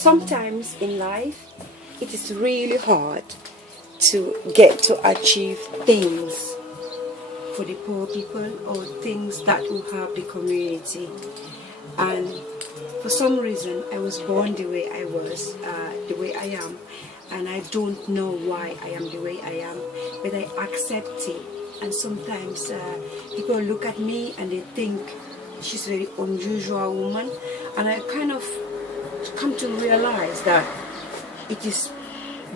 sometimes in life it is really hard to get to achieve things for the poor people or things that will help the community. And for some reason I was born the way I was, the way I am, and I don't know why I am the way I am, but I accept it. And sometimes people look at me and they think she's a very unusual woman, and I kind of come to realize that it is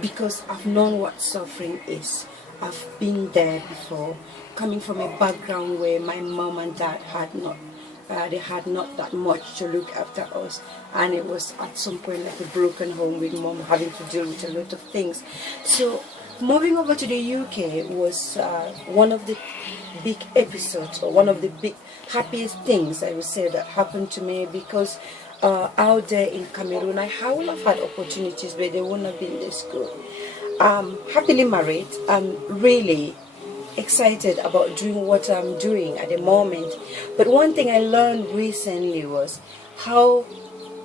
because I've known what suffering is. I've been there before, coming from a background where my mom and dad had not that much to look after us, and it was at some point like a broken home with mom having to deal with a lot of things. So moving over to the UK was one of the big episodes, or one of the big happiest things I would say that happened to me, because out there in Cameroon I would have had opportunities, but they wouldn't have been this good. I'm happily married. I'm really excited about doing what I'm doing at the moment. But one thing I learned recently was how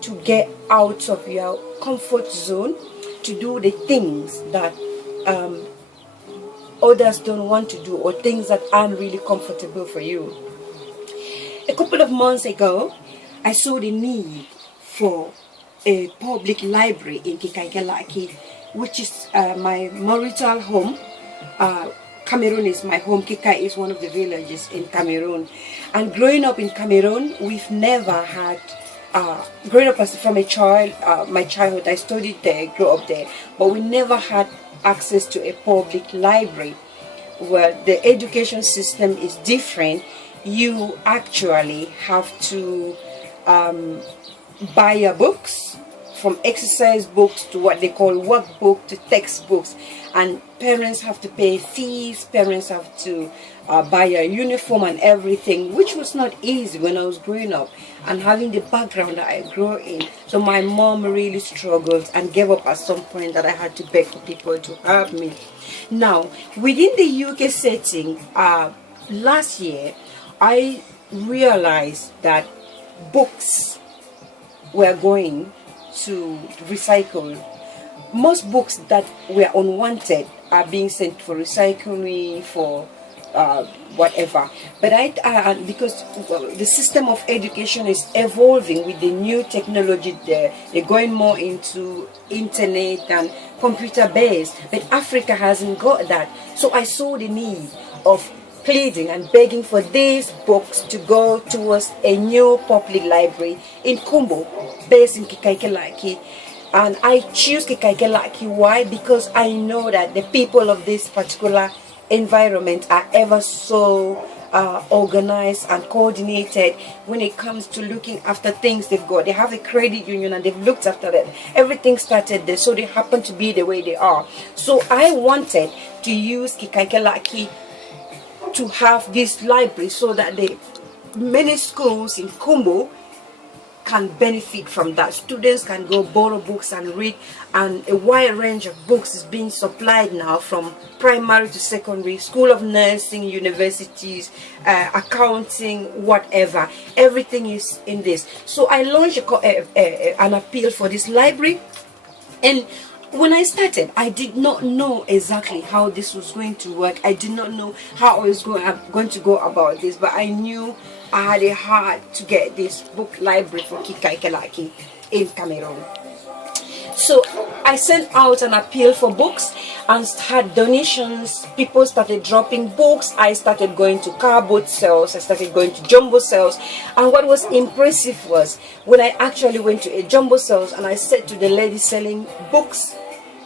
to get out of your comfort zone to do the things that others don't want to do, or things that aren't really comfortable for you. A couple of months ago, I saw the need for a public library in Kikaikelaki, which is my marital home. Cameroon is my home. Kikai is one of the villages in Cameroon. And growing up in Cameroon, we've never had, growing up as from a child, my childhood, I studied there, grew up there, but we never had access to a public library where the education system is different. You actually have to buy your books, from exercise books to what they call workbook to textbooks, and parents have to pay fees, parents have to buy a uniform and everything, which was not easy when I was growing up and having the background that I grew in. So my mom really struggled and gave up at some point that I had to beg for people to help me. Now, within the UK setting, last year I realized that books were going to recycle. Most books that were unwanted are being sent for recycling, for whatever. But because the system of education is evolving with the new technology, they're going more into internet and computer based, but Africa hasn't got that. So I saw the need of pleading and begging for these books to go towards a new public library in Kumbo, based in Kikaikelaki. And I choose Kikaikelaki. Why? Because I know that the people of this particular environment are ever so organized and coordinated when it comes to looking after things they've got. They have a credit union and they've looked after that. Everything started there, so they happen to be the way they are. So I wanted to use Kikaikelaki to have this library so that the many schools in Kumbo can benefit from that. Students can go borrow books and read, and a wide range of books is being supplied now, from primary to secondary, school of nursing, universities, accounting, whatever. Everything is in this. So I launched an appeal for this library, and when I started, I did not know exactly how this was going to work. I did not know how I was going to go about this, but I knew I had a heart to get this book library for Kikaikelaki in Cameroon. So I sent out an appeal for books and had donations. People started dropping books. I started going to car boat sales. I started going to jumbo sales. And what was impressive was when I actually went to a jumbo sales and I said to the lady selling books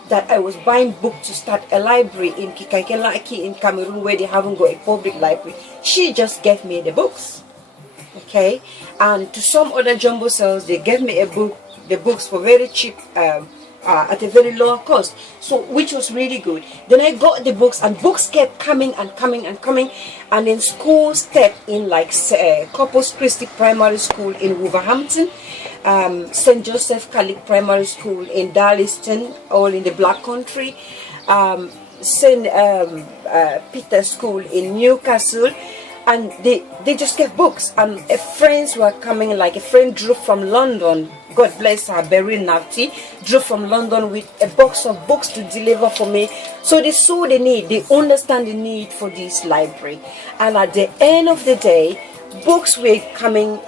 that I was buying books to start a library in Kikaikelaki in Cameroon, where they haven't got a public library. She just gave me the books. Okay, and to some other jumbo sales, they gave me the books for very cheap, at a very low cost, so which was really good. Then I got the books, and books kept coming and coming and coming, and then schools stepped in, like Corpus Christi Primary School in Wolverhampton, St. Joseph Catholic Primary School in Darliston, all in the Black Country, St. Peter School in Newcastle. And they just gave books, and friends were coming, like a friend drove from London God bless her, very nafty, drove from London with a box of books to deliver for me. So they saw the need, they understand the need for this library. And at the end of the day, books were coming,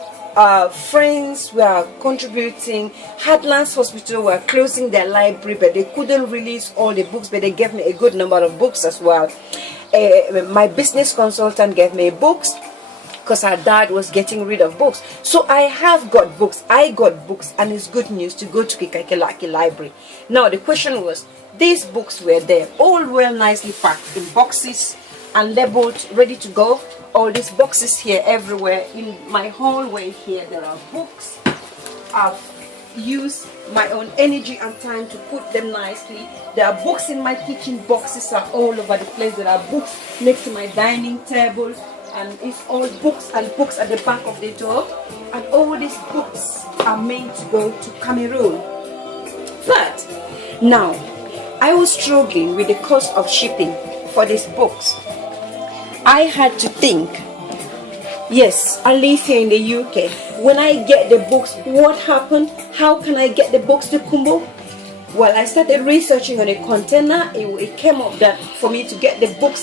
friends were contributing. Heartlands Hospital were closing their library, but they couldn't release all the books, but they gave me a good number of books as well. My business consultant gave me books, because her dad was getting rid of books. So I have got books. I got books, and it's good news to go to Kikaikelaki library. Now the question was, these books were there, all well nicely packed in boxes and labeled, ready to go. All these boxes here everywhere. In my hallway here, there are books. I've used my own energy and time to put them nicely. There are books in my kitchen. Boxes are all over the place. There are books next to my dining table. And it's all books and books at the back of the door. And all these books are meant to go to Cameroon. But now, I was struggling with the cost of shipping for these books. I had to think, yes, I live here in the UK. When I get the books, what happened? How can I get the books to Kumbo? Well, I started researching on a container. It came up that for me to get the books